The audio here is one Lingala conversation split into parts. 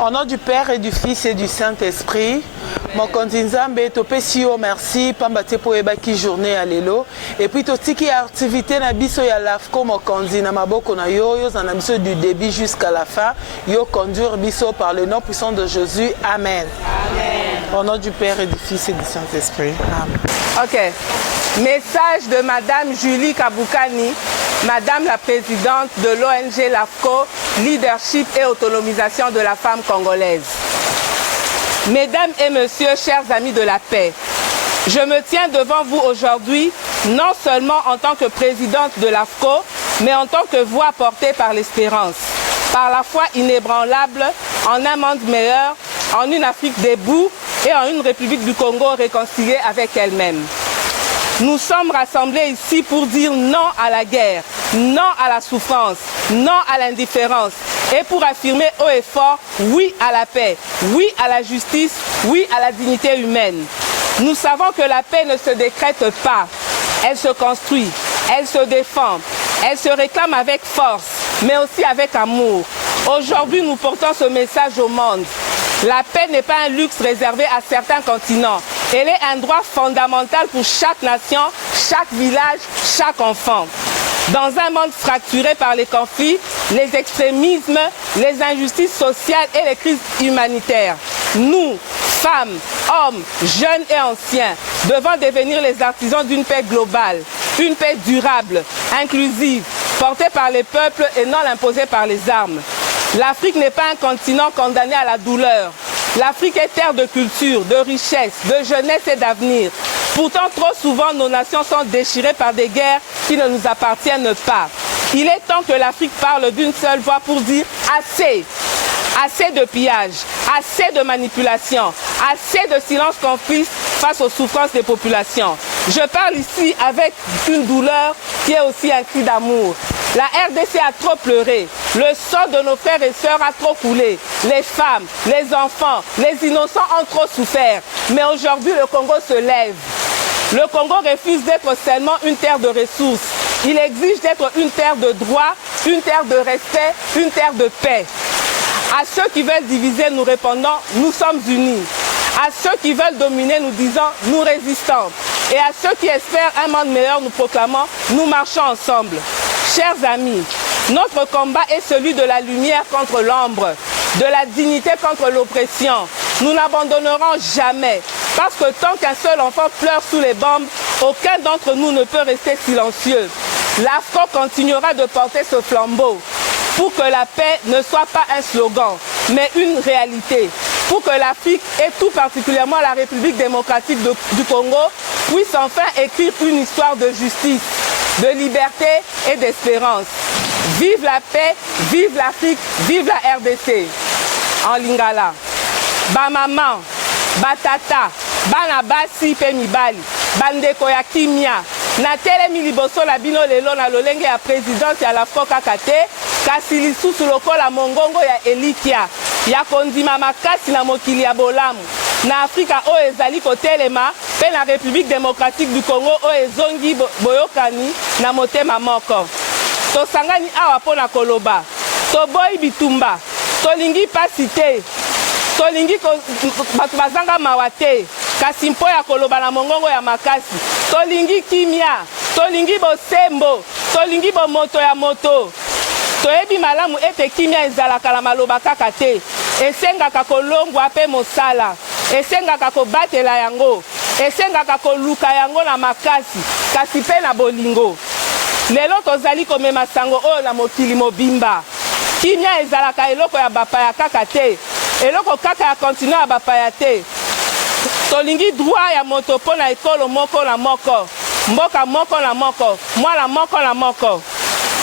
Au nom du Père et du Fils et du Saint-Esprit, mon konzinzambe topesio merci pambate po ebaki journée à lelo et puis totiki activité na biso ya lafko mo konzi na maboko na yo za na biso du début jusqu'à la fin yo conduire biso par le nom puissant de Jésus. Amen. Amen. Au nom du Père et du Fils et du Saint-Esprit. Amen. OK. Message de Madame Julie Kaboukani, Madame la présidente de l'ONG LAFCO, Leadership et Autonomisation de la femme congolaise. Mesdames et messieurs, chers amis de la paix, je me tiens devant vous aujourd'hui, non seulement en tant que présidente de l'AFCO, mais en tant que voix portée par l'espérance, par la foi inébranlable en un monde meilleur, en une Afrique debout et en une République du Congo réconciliée avec elle-même. Nous sommes rassemblés ici pour dire non à la guerre, non à la souffrance, non à l'indifférence et pour affirmer haut et fort oui à la paix, oui à la justice, oui à la dignité humaine. Nous savons que la paix ne se décrète pas, elle se construit, elle se défend, elle se réclame avec force, mais aussi avec amour. Aujourd'hui, nous portons ce message au monde. La paix n'est pas un luxe réservé à certains continents. Elle est un droit fondamental pour chaque nation, chaque village, chaque enfant. Dans un monde fracturé par les conflits, les extrémismes, les injustices sociales et les crises humanitaires, nous, femmes, hommes, jeunes et anciens, devons devenir les artisans d'une paix globale, une paix durable, inclusive, portée par les peuples et non imposée par les armes. L'Afrique n'est pas un continent condamné à la douleur. L'Afrique est terre de culture, de richesse, de jeunesse et d'avenir. Pourtant, trop souvent, nos nations sont déchirées par des guerres qui ne nous appartiennent pas. Il est temps que l'Afrique parle d'une seule voix pour dire assez. Assez de pillage, assez de manipulation, assez de silence complice face aux souffrances des populations. Je parle ici avec une douleur qui est aussi un cri d'amour. La RDC a trop pleuré, le sang de nos frères et sœurs a trop coulé, les femmes, les enfants, les innocents ont trop souffert. Mais aujourd'hui, le Congo se lève. Le Congo refuse d'être seulement une terre de ressources. Il exige d'être une terre de droit, une terre de respect, une terre de paix. À ceux qui veulent diviser, nous répondons, nous sommes unis. À ceux qui veulent dominer, nous disons, nous résistons. Et à ceux qui espèrent un monde meilleur, nous proclamons, nous marchons ensemble. Chers amis, notre combat est celui de la lumière contre l'ombre, de la dignité contre l'oppression. Nous n'abandonnerons jamais, parce que tant qu'un seul enfant pleure sous les bombes, aucun d'entre nous ne peut rester silencieux. L'AFCO continuera de porter ce flambeau pour que la paix ne soit pas un slogan, mais une réalité. Pour que l'Afrique, et tout particulièrement la République démocratique du Congo, puisse enfin écrire une histoire de justice, de liberté et d'espérance. Vive la paix, vive l'Afrique, vive la RDC. En Lingala. Ba maman, ba tata, bana basi pe mibali, bandeko ya kimia. Na telemi liboso la bino lelo na lolenge ya présidence ya l'AFCO kakate, kasi lisusu lokola mongongo ya elikia, ya kondima makasi na mokili ya bolamu. Na Afrika o ezali kotelema, pe na République démocratique du Congo o ezongi boyokani na motema moko. Tosangani awa pona koloba, toboyi bitumba, tolingi pasi te, tolingi bato bazanga mawa te, kasi mpo ya koloba na mongongo ya makasi, tolingi kimia, tolingi bosembo, tolingi bomoto ya moto. Toyebi malamu ete kimia ezalaka na maloba kaka te, esengaka kolongwa pe mosala, esengaka kobatela yango, esengaka koluka yango na makasi, kasi pe na bolingo. Lelo tozali komema sango oyo na mokili mobimba. Kimia ezalaka eloko ya bapaya kaka te, eloko kaka ya kontinent ya bapaya te. Tolingi droit ya moto po na ekolo moko na moko, mboka moko na moko, mwana moko na moko.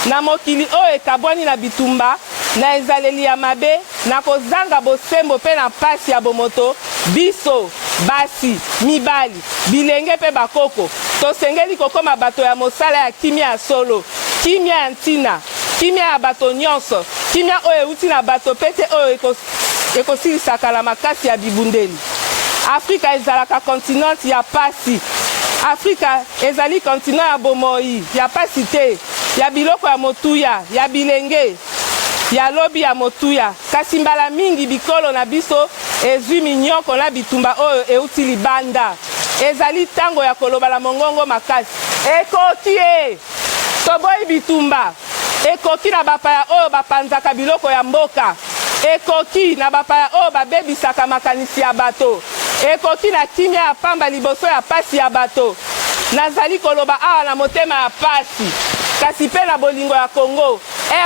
Na mokili oyo ekabwani na bitumba, na ezaleli ya mabe, na kozanga bosembo pe na pasi ya bomoto, biso, basi, mibali, bilenge pe bakoko, tosengeli kokoma bato ya mosala ya kimia ya solo, kimia ya ntina, kimia ya bato nyonso, kimia oyo euti na bato pete oyo ekosilisaka na makasi ya bibundeli. Afrika ezalaka kontinent ya pasi. Afrika ezali kontinent ya bomoi, ya pasi te. ya biloko ya motuya ya bilenge ya lobi ya motuya kasi mbala mingi bikolo na biso ezwi minyoko na bitumba oyo euti libanda ezali tango ya koloba la mongongo makasi ekoki toboyi bitumba ekoki na bapaya oyo bapanzaka biloko ya mboka ekoki na bapaya oyo babebisaka makanisi ya bato ekoki na kimia ya pamba liboso ya pasi ya bato nazali koloba awa na motema ya pasi kasi mpe na bolingo ya Congo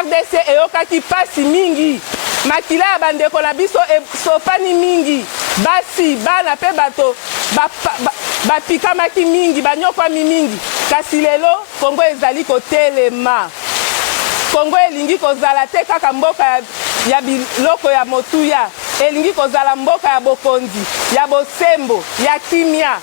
RDC eyokaki pasi mingi makila ya bandeko na biso esopani mingi basi bana mpe bato bapikamaki mingi banyokwami mingi kasi lelo Congo ezali kotelema Congo elingi kozala te kaka mboka ya biloko ya motuya elingi kozala mboka ya bokonzi ya bosembo ya kimia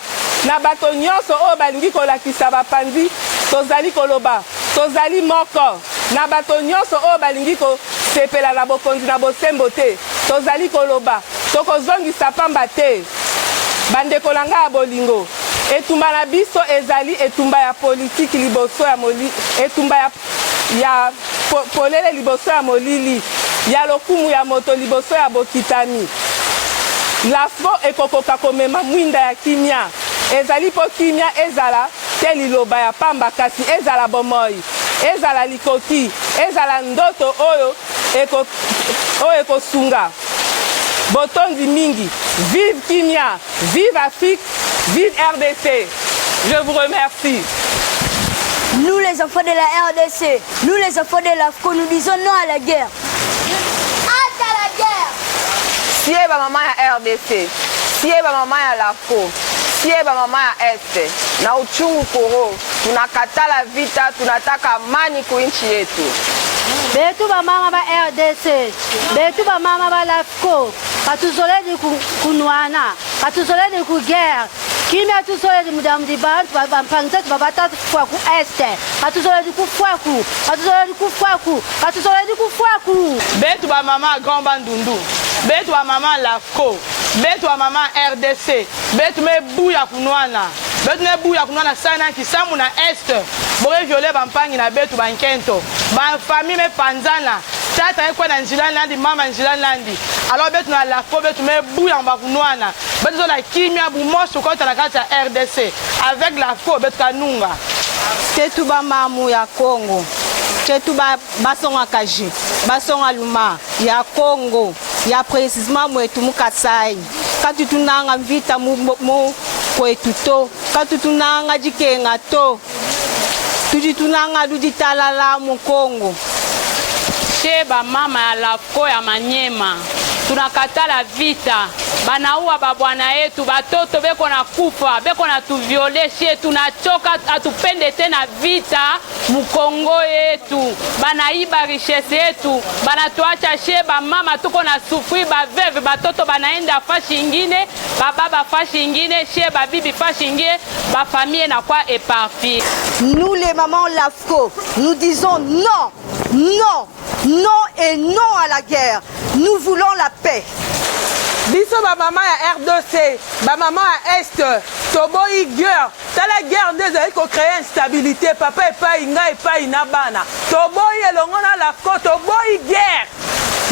na bato nyonso oyo balingi kolakisa bapanzi tozali koloba tozali moko na bato nyonso oyo balingi kosepela na bokonzi na bosembo te tozali koloba tokozongisa pamba te bandeko na ngai ya bolingo etumba na biso ezali etumba ya politiki liboso ya etumba ya polele liboso ya molili ya lokumu ya moto liboso ya bokitani lafo ekokoka komema mwinda ya kimia ezali po kimia ezala te liloba ya pamba kasi ezala bomoi ezala likoki ezala ndoto oyo ekosunga botondi mingi. Vive Kimia, vive Afrique, vive RDC. Je vous remercie. Nous les enfants de la RDC, nous les enfants de l'AFCO, nous disons non à la guerre. Hâte à la guerre. Si est ma maman à RDC, si est ma maman à l'AFCO, si est ma maman à Este, na uchungu koro, tunakatala vita, tunataka amani kuinchi yetu. Betu ba mama ba RDC, betu ba mama ba l'AFCO, katuzole di kunwana, katuzole di ku guerre. Kimia tuzole di mudamu di bantu ba mpanza ba batatu kwa ku Este, katuzole di ku fwaku, katuzole di ku fwaku, katuzole di ku fwaku. Betu ba mama Grand Bandundu, betu ba mama l'AFCO, betu ba mama RDC, betu me buya kunwana. Betu ne buya kunwana sana kisamu na Est. Bore viole bampangi na betu bankento. Ba famille me panzana. Tata ekwa na njila landi mama njila landi. Alors betu na l'AFCO betu me buya mbakunwana. Betu zo na kimia bumoso kota na kati ya RDC. Avec l'AFCO betu kanunga. Tetu ba mamu ya Congo. Tetu ba basonga kaji. Basonga luma ya Congo. Ya précisément mwetu mukasai. Kati tunanga vita mu kwetu to. Kati tunanga jikenga to. Tuji tunanga dudi talala mu Congo. Sheba mama ya l'AFCO ya Manyema. Tunakatala vita. Banaua babwana yetu, batoto beko na kufa, beko na tuviole she, tunachoka atupende tena vita mu Kongo yetu. Banaiba richesse yetu, banatuacha sheba mama tuko na sufri ba veve, batoto banaenda fashi ingine, bababa fashi ingine, sheba bibi fashi ingine, ba famille na kwa éparpillée. Nous les mamans l'AFCO, nous disons non, non, non et non à la guerre. Nous voulons la paix. Biso ba mama ya RDC, ba mama ya Est, toboyi guerre. Tala guerre ndeza iko créer instabilité, papa epa inga epa inabana. Toboyi elongo na l'AFCO, toboyi guerre.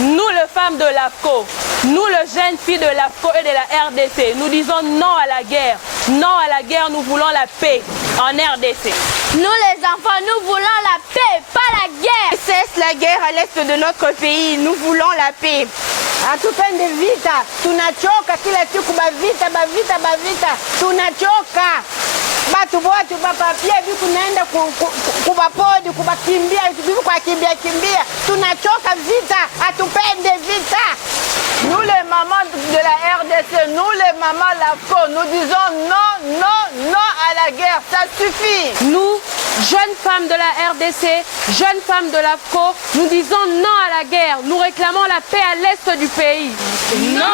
Nous, les femmes de l'AFCO, nous, les jeunes filles de l'AFCO et de la RDC, nous disons non à la guerre. Non à la guerre, nous voulons la paix en RDC. Nous les enfants, nous voulons la paix, pas la guerre. Cesse la guerre à l'est de notre pays, nous voulons la paix. Atupende vita, tunachoka kila siku bavita, bavita, bavita, tunachoka. Batu bote bapapia viku naenda kubapodi, kubakimbia, viku kwa kimbia. Tunachoka vita, atupende vita. Nous les mamans de la RDC, nous les mamans l'AFCO, nous disons non, non, non à la guerre, ça suffit. Nous, jeunes femmes de la RDC, jeunes femmes de l'AFCO, nous disons non à la guerre. Nous réclamons la paix à l'est du pays. Non.